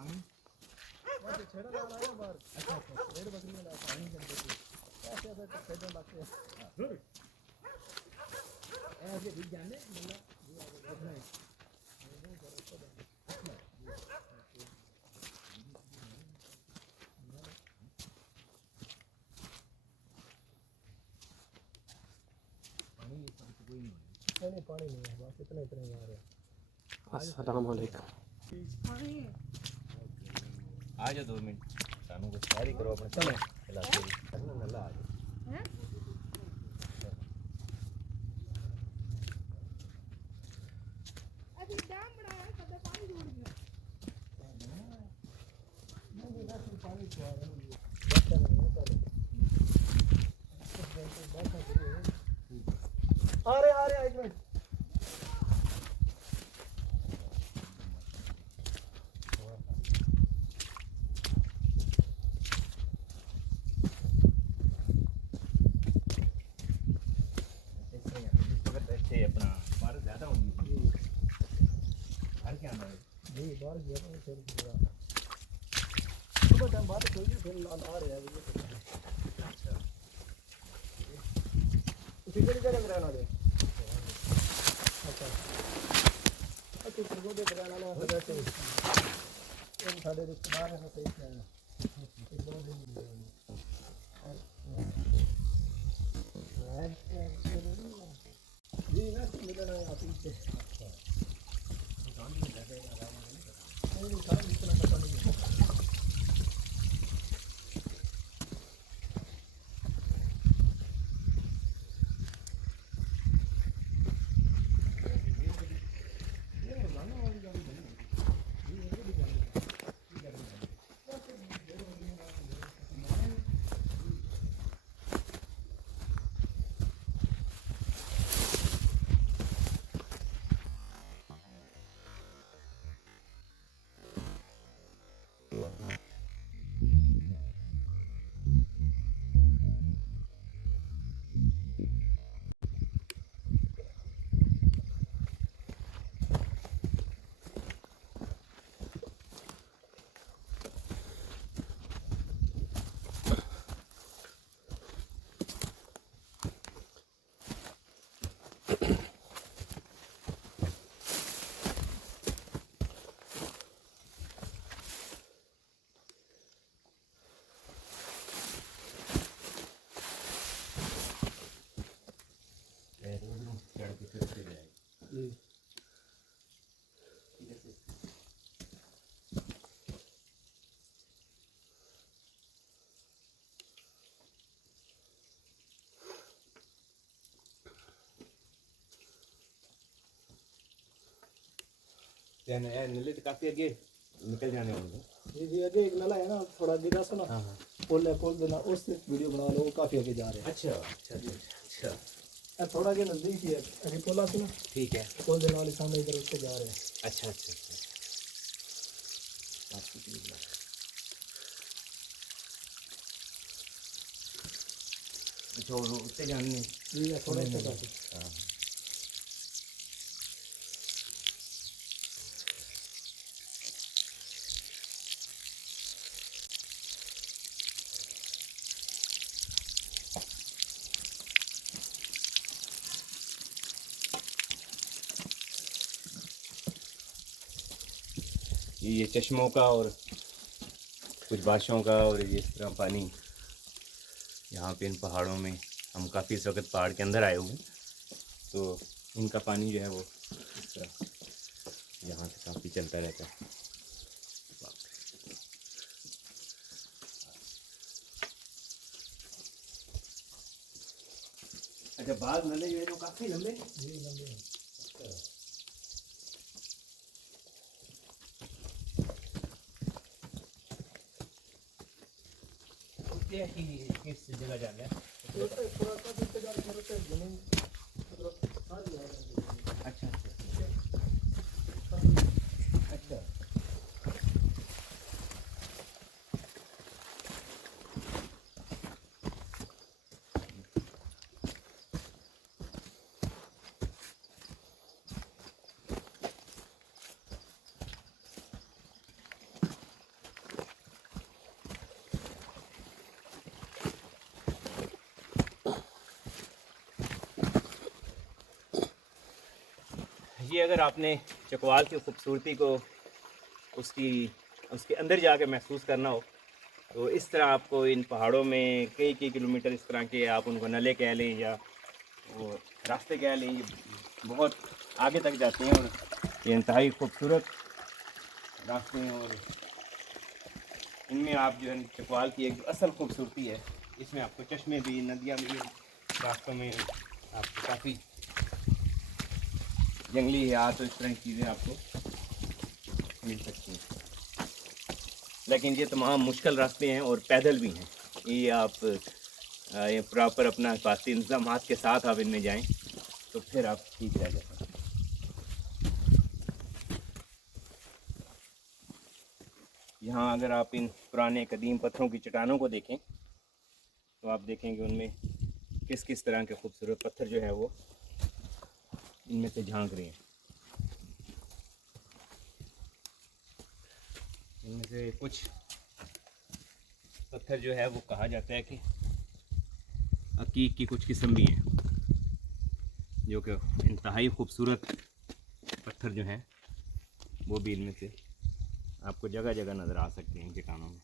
वैसे छेड़ा डाला है बाहर। अच्छा डेढ़ बकरी में पानी जम गई ऐसे ऐसे खेलने लगते हैं ऐसे भी जाने मतलब देखना है नहीं पानी नहीं है बस इतना इतना ही आ रहा है। अस्सलाम वालेकुम। आ जाओ 2 मिनट सानू को तैयारी करो अपने चलो इलाके की करना नल्ला आ जाओ हैं अभी डैम बनाया है सब पानी जोड़ दिया नहीं नहीं पानी तो आ रहा है बैठा नहीं है पहले आ रहे एक मिनट बाहर गया था फिर सुबह टाइम बात कोई नहीं फिर आ रहे हैं ये अच्छा उसी जगह रहना है अच्छा अच्छा तो वो देख रहना है वैसे इन सारे रिश्तेदार हैं सही से एक दो दिन जी ना मिलना है आप से अच्छा काम नहीं लगेगा नहीं काम इतना पता नहीं है नले तो काफी आगे निकल जाने वाले जी आगे एक नाला है ना थोड़ा आगे जा सुना हाँ हाँ पुल है पुल देना उससे वीडियो बना लो वो काफी आगे जा रहे हैं अच्छा अच्छा अच्छा थोड़ा के नजदीक ही है अभी पुल सुना ठीक है पुल देने वाले सामने इधर उससे जा रहे हैं अच्छा अच्छा अच्छा अच्छा वो उससे जानी है जी थोड़ा सा काफी हाँ ये चश्मों का और कुछ बारिशों का और इस तरह पानी यहाँ पे इन पहाड़ों में हम काफ़ी इस वक्त पहाड़ के अंदर आए हुए हैं तो इनका पानी जो है वो इस तरह यहाँ से काफ़ी चलता रहता है। अच्छा बाग नले जो है वो काफ़ी लंबे जी लंबे हैं किस जगह जा गया थोड़ा सा इंतजार करो तो जमीन सारी आ रही है अच्छा अच्छा अगर आपने चकवाल की खूबसूरती को उसके अंदर जाके महसूस करना हो तो इस तरह आपको इन पहाड़ों में कई कई किलोमीटर इस तरह के आप उनको नले कह लें या वो रास्ते कह लें, ये बहुत आगे तक जाते हैं और ये इंतहाई खूबसूरत रास्ते हैं। और इनमें आप जो है चकवाल की एक असल खूबसूरती है, इसमें आपको चश्मे भी, नदियाँ भी, रास्तों में आपको काफ़ी जंगली हयात तो इस तरह की चीज़ें आपको मिल सकती हैं। लेकिन ये तमाम मुश्किल रास्ते हैं और पैदल भी हैं। ये आप ये प्रॉपर अपना हिफाजती इंतजाम के साथ आप इनमें जाएं तो फिर आप ठीक रह जाते हैं। यहाँ अगर आप इन पुराने कदीम पत्थरों की चट्टानों को देखें तो आप देखेंगे उनमें किस किस तरह के खूबसूरत पत्थर जो है वो इनमें से झांक रहे हैं। इनमें से कुछ पत्थर जो है वो कहा जाता है कि अकीक की कुछ किस्म भी हैं, जो कि इंतहाई खूबसूरत पत्थर जो हैं वो भी इनमें से आपको जगह जगह नज़र आ सकते हैं इनके कानों में।